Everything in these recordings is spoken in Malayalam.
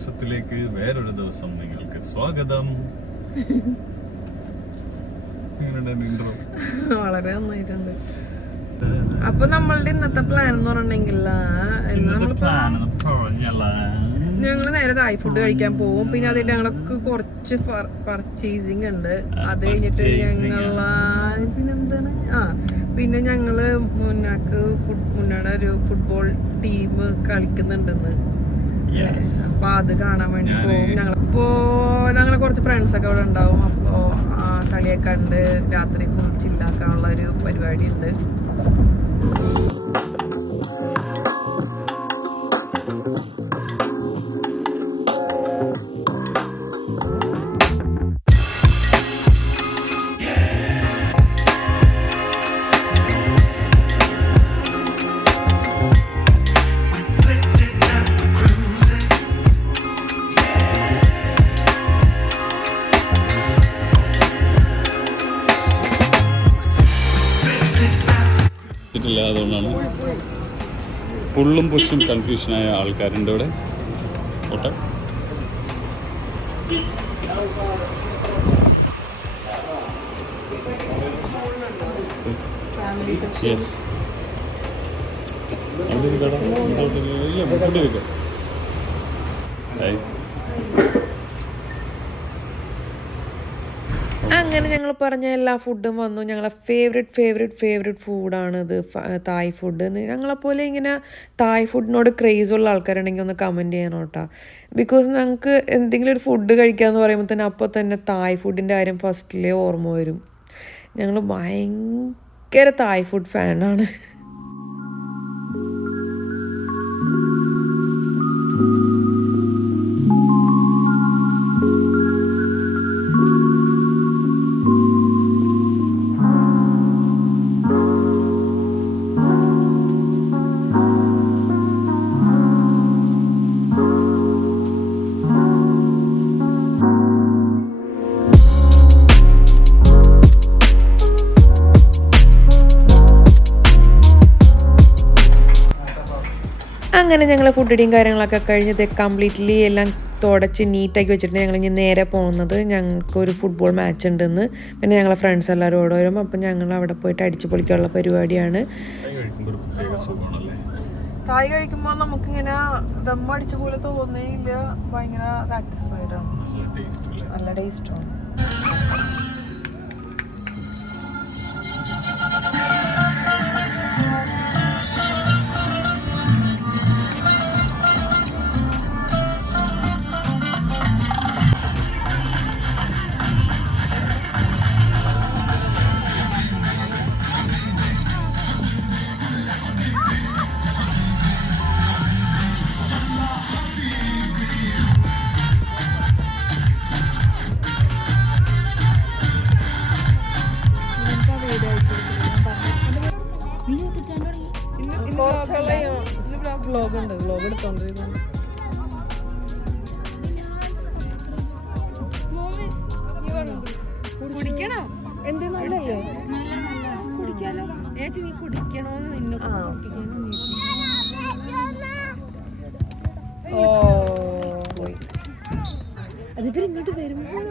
ദിവസത്തിലേക്ക് വേറൊരു ദിവസം നിങ്ങൾക്ക് സ്വാഗതം. വളരെ നന്നായിട്ടുണ്ട്. അപ്പൊ നമ്മളുടെ ഇന്നത്തെ പ്ലാൻ എന്ന് പറഞ്ഞിട്ടുണ്ടെങ്കിൽ ഞങ്ങള് നേരെ തായ് ഫുഡ് കഴിക്കാൻ പോകും. പിന്നെ അതിന്റെ ഞങ്ങൾക്ക് കുറച്ച് പർച്ചേസിങ് ഉണ്ട്. അത് കഴിഞ്ഞിട്ട് പിന്നെന്താണ് പിന്നെ ഞങ്ങള് മുന്നോട്ട് ഒരു ഫുട്ബോൾ ടീം കളിക്കുന്നുണ്ടെന്ന്. അപ്പൊ അത് കാണാൻ വേണ്ടി പോകും. ഞങ്ങളെ കുറച്ച് ഫ്രണ്ട്സ് ഒക്കെ അവിടെ ഉണ്ടാവും. അപ്പോ ആ കളിയൊക്കെ കണ്ട് രാത്രി ഫുൾ ചില്ലാക്കാനുള്ള ഒരു പരിപാടി ഉണ്ട്. അതുകൊണ്ടാണ് ഫുള്ളും പുഷും കൺഫ്യൂഷനായ ആൾക്കാരുണ്ട് ഇവിടെ. ഓട്ടെ യെസ് അങ്ങനെ ഞങ്ങൾ പറഞ്ഞ എല്ലാ ഫുഡും വന്നു. ഞങ്ങളെ ഫേവറേറ്റ് ഫുഡാണ് ഇത്, തായ് ഫുഡ്. ഞങ്ങളെപ്പോലെ ഇങ്ങനെ തായ് ഫുഡിനോട് ക്രേസ് ഉള്ള ആൾക്കാരുണ്ടെങ്കിൽ ഒന്ന് കമൻറ്റ് ചെയ്യണം കേട്ടോ. ബിക്കോസ് ഞങ്ങൾക്ക് എന്തെങ്കിലും ഒരു ഫുഡ് കഴിക്കാമെന്ന് പറയുമ്പോൾ തന്നെ അപ്പോൾ തന്നെ തായ് ഫുഡിൻ്റെ കാര്യം ഫസ്റ്റിലേ ഓർമ്മ വരും. ഞങ്ങൾ ഭയങ്കര തായ് ഫുഡ് ഫാനാണ്. അങ്ങനെ ഞങ്ങൾ ഫുഡ് അടിയും കാര്യങ്ങളൊക്കെ കഴിഞ്ഞത് കംപ്ലീറ്റ്ലി എല്ലാം തുടച്ച് നീറ്റാക്കി വെച്ചിട്ട് ഞങ്ങൾ ഇനി നേരെ പോകുന്നത് ഞങ്ങൾക്കൊരു ഫുട്ബോൾ മാച്ച് ഉണ്ടെന്ന്. പിന്നെ ഞങ്ങളെ ഫ്രണ്ട്സ് എല്ലാവരും ഓടെ വരും. അപ്പം ഞങ്ങൾ അവിടെ പോയിട്ട് അടിച്ചു പൊളിക്കാനുള്ള പരിപാടിയാണ്. തായ് കഴിക്കുമ്പോൾ നമുക്കിങ്ങനെ ദമ്മ അടിച്ച പോലെ തോന്നുകയില്ല. ഭയങ്കര സാറ്റിസ്ഫൈഡ് ആണ്. നല്ല ടേസ്റ്റാണ്. വ്ലോഗ് ഉണ്ട്, വ്ലോഗ് എടുത്തോണ്ടിരുന്നു. കുടിക്കണോ? എന്ത് നല്ലല്ലേ? കുടിക്കാലോ. ഏച്ചി നീ കുടിക്കണോന്ന് നിന്നെ പോയി. അതിപ്പോ ഇങ്ങോട്ട് വരുമ്പോഴാണ്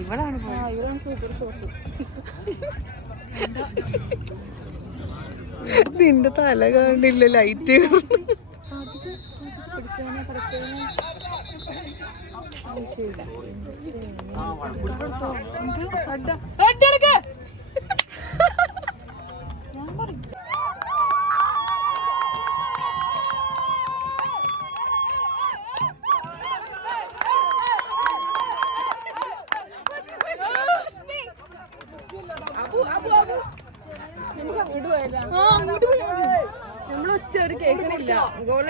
ഇവളാണ് സൂപ്പർ ഷോട്ട്. നിന്റെ തല കാണില്ല, ലൈറ്റ് അങ്ങോട്ട് പോയി നമ്മൾ ഒച്ച ഒരു കേൾക്കണില്ല. ഗോൾ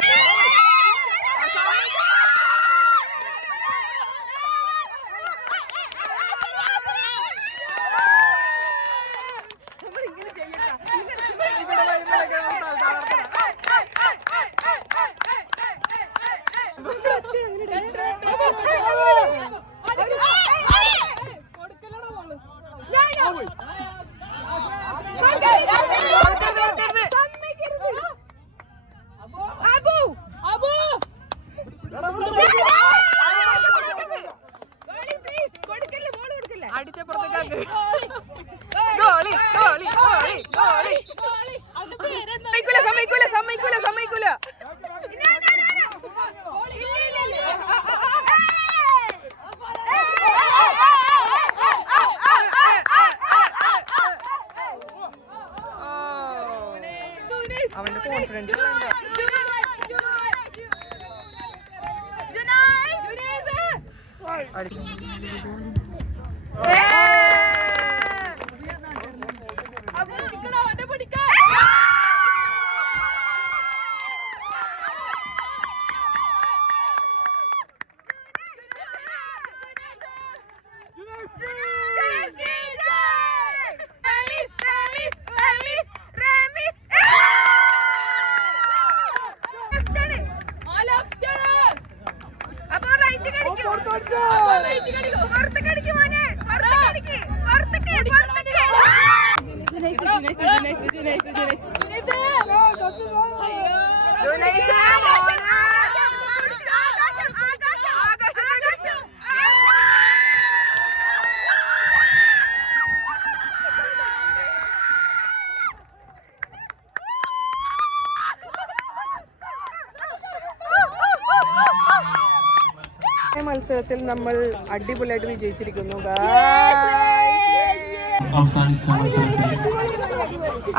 മത്സരത്തിൽ നമ്മൾ അടിപൊളിയായിട്ട് വിജയിച്ചിരിക്കുന്നു.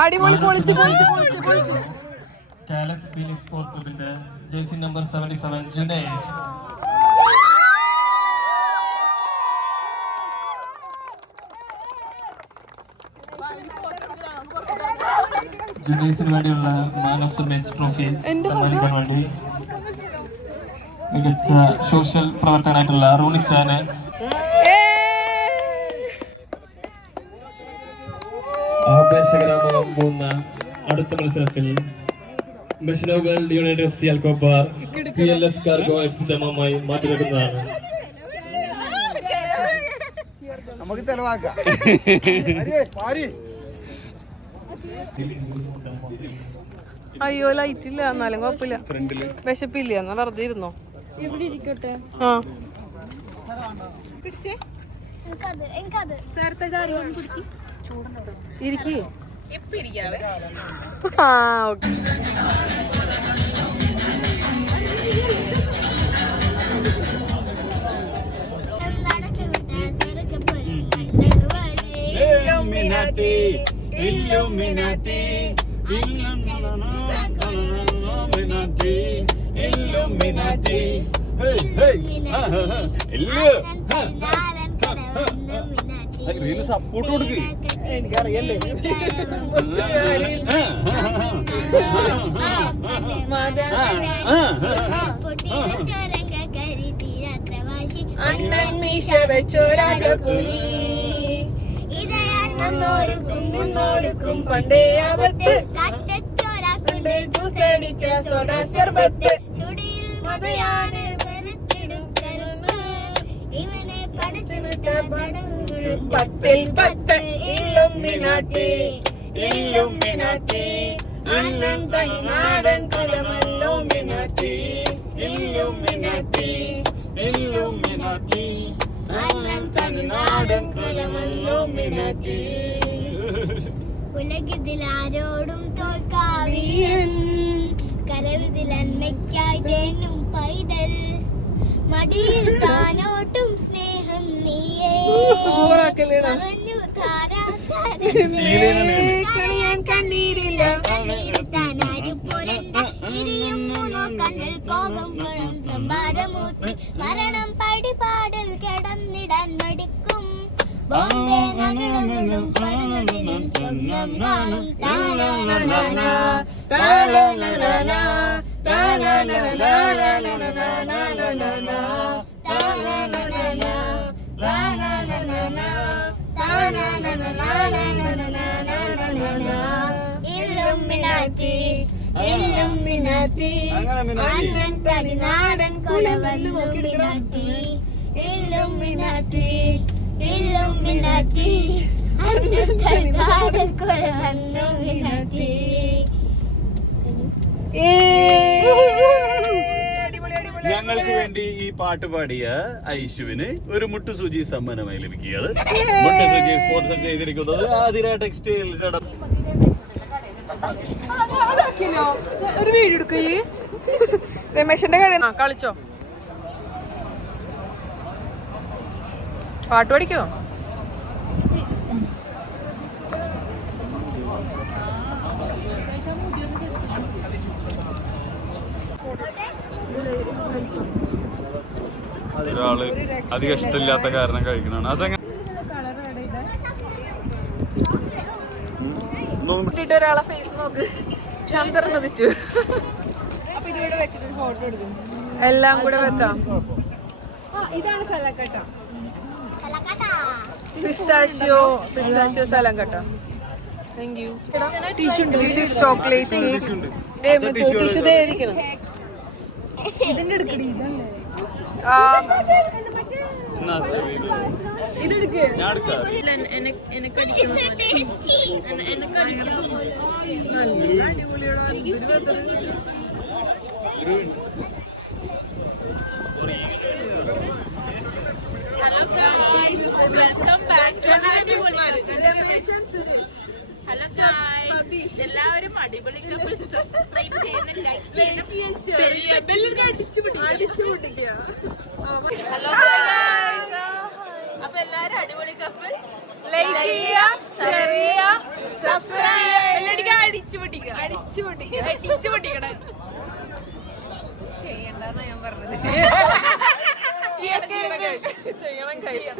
അടിപൊളി പൊളിച്ച് പൊളിച്ച് പൊളിച്ച് പൊളിച്ച് കാലസ് ഫീനിക്സ് സ്പോർട്സ് ക്ലബിന്റെ ജേഴ്സി നമ്പർ 77 ജുനൈസ്. ജുനൈസിന് വേണ്ടിയുള്ള man of the match trophy സമ്മാനിക്കാൻ വേണ്ടി മികച്ച സോഷ്യൽ പ്രവർത്തകനായിട്ടുള്ള റോണിച്ചാനെ ആവേശകരമാകാൻ പോകുന്ന അടുത്ത മത്സരത്തിൽ മെഷനോഗൽ യുണൈറ്റഡ് എഫ് സി അൽക്കോപ്പാർ PLS കാർഗോ FC ദമമായി മാറ്റിവെക്കുന്നതാണ്. നമുക്ക് ചെലവാക്കാം. അയ്യോ ലൈറ്റ് ഇല്ല, എന്നാലും കുഴപ്പമില്ല. വിശപ്പില്ല, എന്നാ വെറുതെ ഇരുന്നോ. ആ ഇരിക്കേ. ആ okay. Illuminati, hey hey, reel support കൊടുക്ക്. എനിക്കറിയല്ലേ. അണ്ണൻ മീശ വെച്ചോരാട്ടപ്പുലി നിന്നോരുക്കും പണ്ടേ ആപത്ത് കണ്ടേ ജ്യൂസടിച്ച സോഡ സർബത്ത് മതയാണ് ഇവനെ പഠിച്ചുവിട്ട പത്തിൽ 10 ഇല്ലുമിനാട്ടി ഇല്ലുമിനാട്ടി അണ്ണൻ തനിനാടൻ കുലമല്ലുമിനാട്ടി ഇല്ലുമിനാട്ടി ഇല്ലുമിനാട്ടി അണ്ണൻ തനിനാടൻ കുലമല്ലുമിനാട്ടി ഉലകത്തിലാരോടും തോൽക്കാവിയൻ കരവിതിലന്മയ്ക്കായി തേനും പൈതൽ മടിയിൽ താനോട്ടും സ്നേഹം നീയേ പറഞ്ഞു താരാൻ കണ്ണീരില്ല കണ്ണീരുത്താനാരും പുരണ്ട ഇരിയും മൂന്നോ കണ്ണിൽ കോപം കുളം സംഭാരമൂർത്തി മരണം പടിപാടിൽ കിടന്നിടാൻ മടിക്കും ബോംബെ നഗരങ്ങളും പരന്നതിനും ചൊന്നം കാണും താലാലാലാ താലാലാലാ താലാലാലാലാലാലാലാലാലാ താലാലാലാലാ താലാലാലാലാലാലാലാലാലാ ഇല്ലുമിനാറ്റി ഇല്ലുമിനാറ്റി അണ്ണൻ തനിനാടൻ കുലവല്ലുമിനാറ്റി ഇല്ലുമിനാറ്റി ഇല്ലുമിനാറ്റി അണ്ണൻ തനിനാടൻ കുലവല്ലുമിനാറ്റി. ഞങ്ങൾക്ക് വേണ്ടി ഈ പാട്ട് പാടിയ ഐശുവിന് ഒരു മുട്ടുസൂചി സമ്മാനമായി ലഭിക്കുകയാണ്. മുട്ടുസൂചി സ്പോൺസർ ചെയ്തിരിക്കുന്നത് ആതിര ടെക്സ്റ്റൈൽസ്. ഒരു വീഡിയോ എടുക്കേ രമേശന്റെ കട കളിച്ചോ. പാട്ട് പഠിക്കോ? ഒരാള് അധികം ഇഷ്ടമില്ലാത്ത കാരണം കഴിക്കണാണ്. ഒരാളെ ഫേസ് നോക്ക്, ചന്ദ്രൻ ഉദിച്ചു. അപ്പൊ ഇതിവിടെ വെച്ചിട്ട് ഫോട്ടോ എടുക്കും. എല്ലാം കൂടെ വെക്കാം. ഇതാണ് സലക്കട്ട, പിസ്താഷ്യോ സലക്കട്ട. Thank you. Tissue chocolate cake. Tissue ഇരിക്കണം. ഇതിന്റെ എടുക്കടി. ഇതെടുക്ക്. നല്ല അടിപൊളിയോടാ. Hello guys, welcome back to Hello guys, എല്ലാവരും അടിപൊളി കപ്പിൾസ് സബ്സ്ക്രൈബ് ചെയ്യണം, ലൈക്ക് ചെയ്യണം, ബെല്ലിനെ അടിച്ചു പൊട്ടിക്കുക. ഹലോ ഗൈസ്, അപ്പോൾ എല്ലാവരും അടിപൊളി കപ്പിൾ ലൈക്ക് ചെയ്യുക, ഷെയർ ചെയ്യുക, സബ്സ്ക്രൈബ് ബെല്ലടിക്കുക, അടിച്ചു പൊട്ടിക്കണം. ചെയ്യണ്ടെന്നാ ഞാൻ പറഞ്ഞത്. ചെയ്യണം.